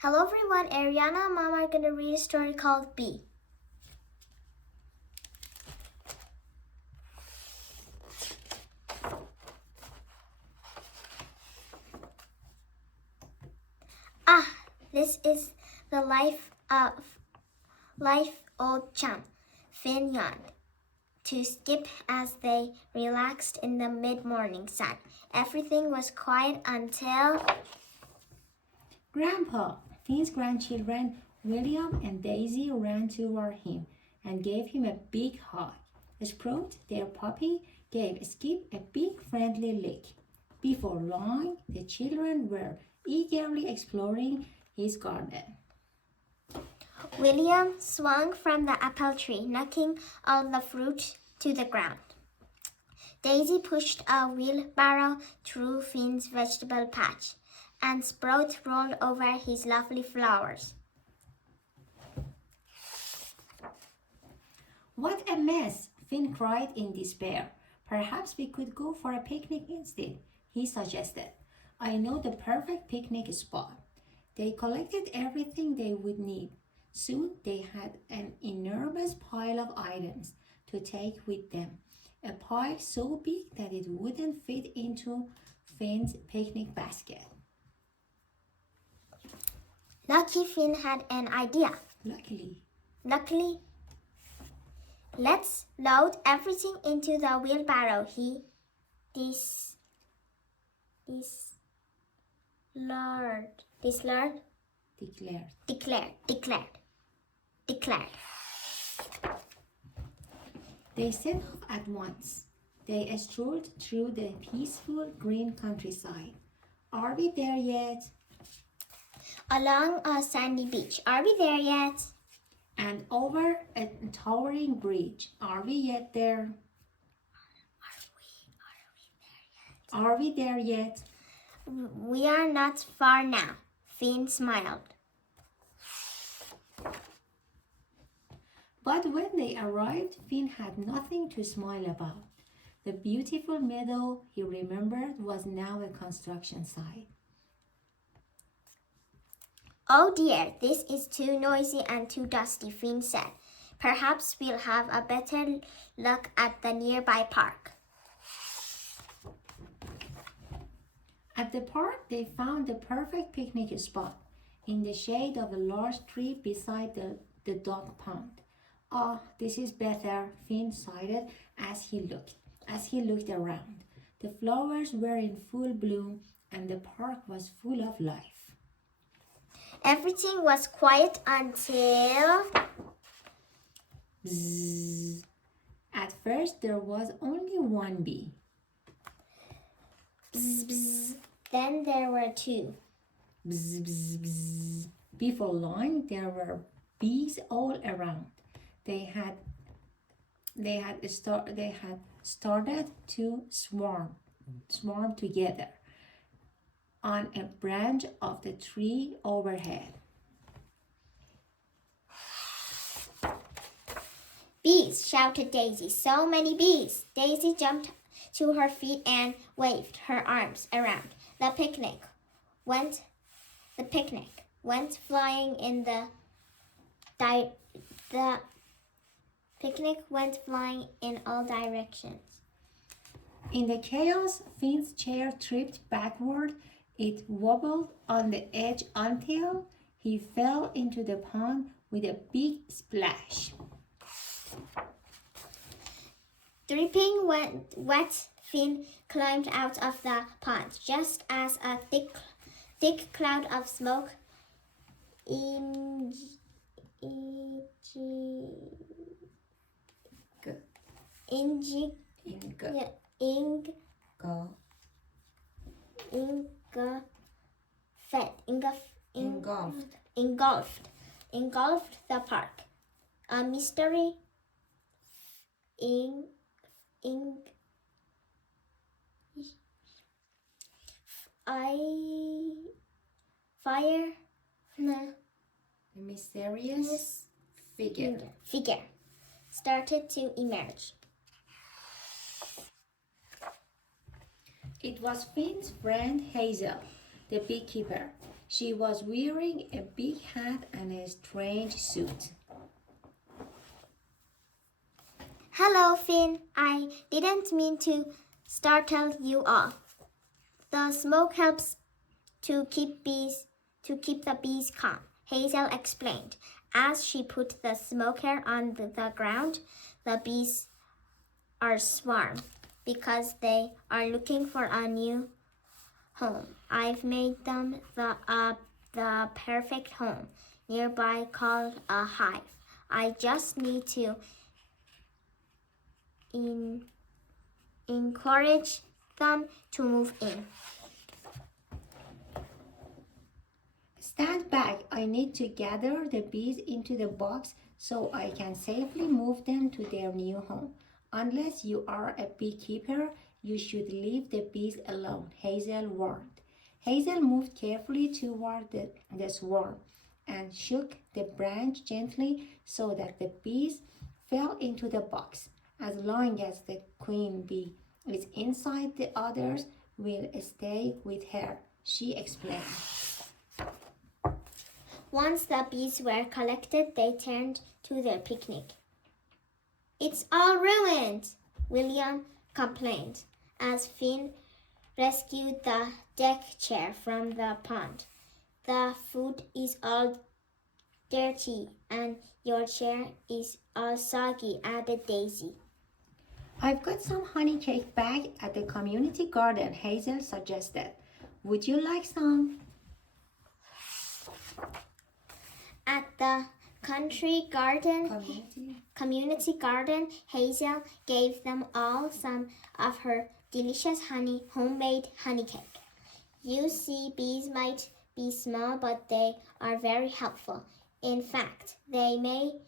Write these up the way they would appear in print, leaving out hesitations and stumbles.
Hello everyone, Ariana and Mama are going to read a story called Bee. This is the life-old chum, Finn yawned to Skip as they relaxed in the mid-morning sun. Everything was quiet until... Grandpa! Finn's grandchildren, William and Daisy, ran toward him and gave him a big hug. Sprout, their puppy, gave Skip a big friendly lick. Before long, the children were eagerly exploring his garden. William swung from the apple tree, knocking all the fruit to the ground. Daisy pushed a wheelbarrow through Finn's vegetable patch, and Sprout rolled over his lovely flowers. What a mess! Finn cried in despair. Perhaps we could go for a picnic instead, he suggested. I know the perfect picnic spot. They collected everything they would need. Soon they had an enormous pile of items to take with them. A pile so big that it wouldn't fit into Finn's picnic basket. Lucky Finn had an idea. Luckily, let's load everything into the wheelbarrow, he declared. They set off at once. They strolled through the peaceful green countryside. Are we there yet? Along a sandy beach. Are we there yet? And over a towering bridge. Are we yet there? Are we there yet? We are not far now. Finn smiled. But when they arrived, Finn had nothing to smile about. The beautiful meadow he remembered was now a construction site. Oh dear, this is too noisy and too dusty, Finn said. Perhaps we'll have a better look at the nearby park. At the park, they found the perfect picnic spot in the shade of a large tree beside the dog pond. Ah, this is better, Finn sighed as he looked around. The flowers were in full bloom and the park was full of life. Everything was quiet until... Bzzz. At first, there was only one bee. Bzz, bzz. Then there were two. Bzz, bzz, bzz. Before long, there were bees all around. They had started to swarm together on a branch of the tree overhead. Bees, shouted Daisy. So many bees. Daisy jumped to her feet and waved her arms around. The picnic went flying in all directions. In the chaos, Finn's chair tripped backward. It wobbled on the edge until he fell into the pond with a big splash. Dripping wet, Finn climbed out of the pond just as a thick cloud of smoke engulfed the park. A mystery The mysterious figure started to emerge. It was Finn's friend Hazel, the beekeeper. She was wearing a big hat and a strange suit. Hello, Finn. I didn't mean to startle you all. The smoke helps to keep the bees calm, Hazel explained. As she put the smoker on the ground, the bees are swarm because they are looking for a new home. I've made them the perfect home nearby called a hive. I just need to encourage them to move in. Stand back. I need to gather the bees into the box so I can safely move them to their new home. Unless you are a beekeeper, you should leave the bees alone, Hazel warned. Hazel moved carefully toward the swarm and shook the branch gently so that the bees fell into the box. As long as the queen bee is inside, the others will stay with her, she explained. Once the bees were collected, they turned to their picnic. It's all ruined, William complained as Finn rescued the deck chair from the pond. The food is all dirty and your chair is all soggy, added Daisy. I've got some honey cake back at the community garden, Hazel suggested. Would you like some? At the community garden, Hazel gave them all some of her delicious homemade honey cake. You see, bees might be small, but they are very helpful. In fact, they made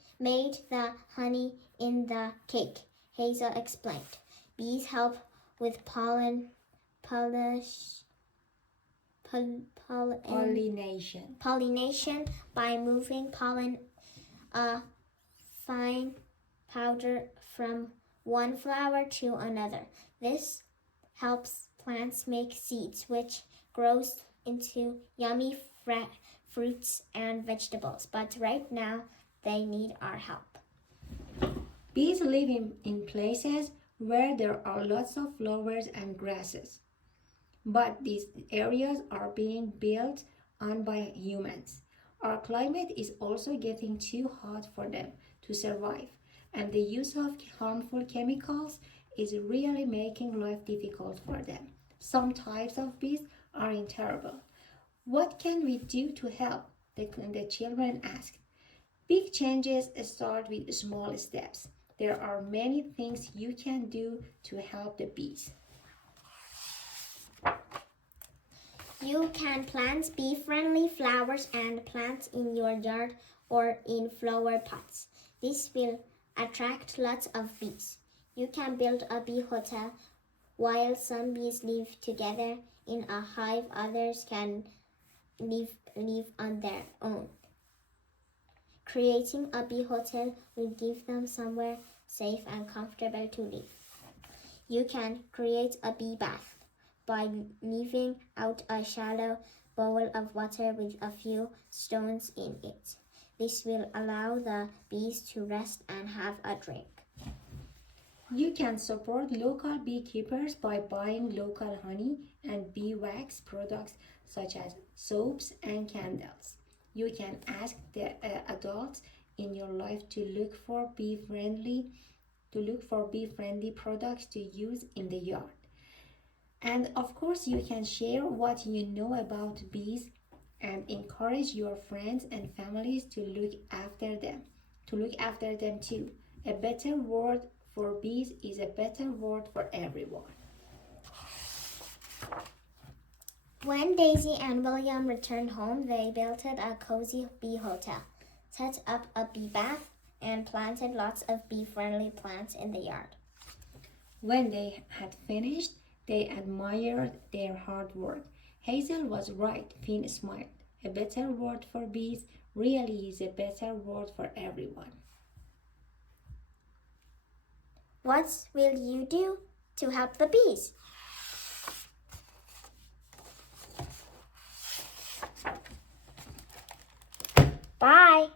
the honey in the cake, Hazel explained. Bees help with pollination by moving pollen, a fine powder from one flower to another. This helps plants make seeds, which grows into yummy fruits and vegetables. But right now, they need our help. Bees live in places where there are lots of flowers and grasses. But these areas are being built on by humans. Our climate is also getting too hot for them to survive, and the use of harmful chemicals is really making life difficult for them. Some types of bees are in trouble. What can we do to help? The children asked. Big changes start with small steps. There are many things you can do to help the bees. You can plant bee-friendly flowers and plants in your yard or in flower pots. This will attract lots of bees. You can build a bee hotel. While some bees live together in a hive, others can live on their own. Creating a bee hotel will give them somewhere safe and comfortable to live. You can create a bee bath by leaving out a shallow bowl of water with a few stones in it. This will allow the bees to rest and have a drink. You can support local beekeepers by buying local honey and bee wax products such as soaps and candles. You can ask the adults in your life to look for bee-friendly products to use in the yard. And of course, you can share what you know about bees and encourage your friends and families to look after them too. A better word for bees is a better word for everyone. When Daisy and William returned home, they built a cozy bee hotel, set up a bee bath, and planted lots of bee-friendly plants in the yard. When they had finished, they admired their hard work. Hazel was right, Finn smiled. A better word for bees really is a better word for everyone. What will you do to help the bees? Bye.